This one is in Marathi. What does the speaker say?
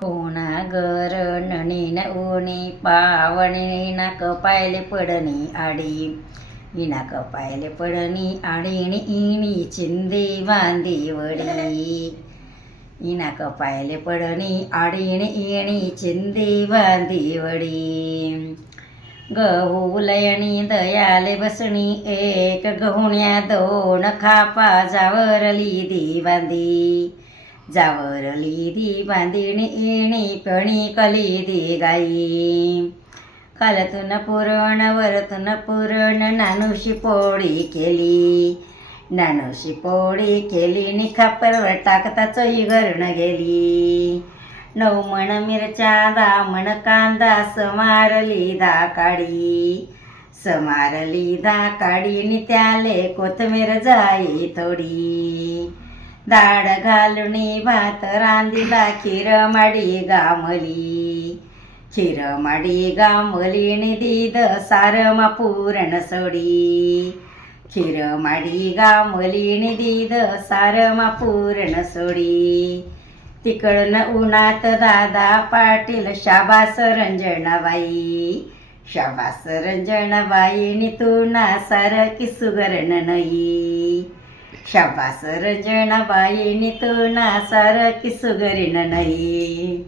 कोणा गरणनी न ऊनी पावणी ना कपायले पडणी आडी इना कपायले पडणी आडीणी इणी चिंदी बांधी वडी इना कपायले पडणी आडीणी इणी चिंदी बांधी वडी गहू लयणी दयाले बसणी एक गहुण्या दोन खापा जावरली दी बांधी जावरली दी बांधीणी येणी कणी कली दी गाई खालतून पुरण वरतून पुरण नानूशी पोळी केली नानूशी पोळी केली नि खापरवर टाकता चोई घरण गेली 9 मण मिरच्या 10 मण कांदा समारली काडी समारली काडी नि त्याले कोथमीर जाई थोडी दाड घालुनी भात रांदिला खीर माडी गामली नि दीद सारमा पुरण सोडी खीर माडी गामली नि दीद सारमा पुरण सोडी तिकडून उन्हात दादा पाटील शाबास रंजनाबाई शाबास रंजनाबाई नि तुना सारखी सुगरण नाही शाबास रंजनाबाई नि तुना सारखी सुगरण नाही.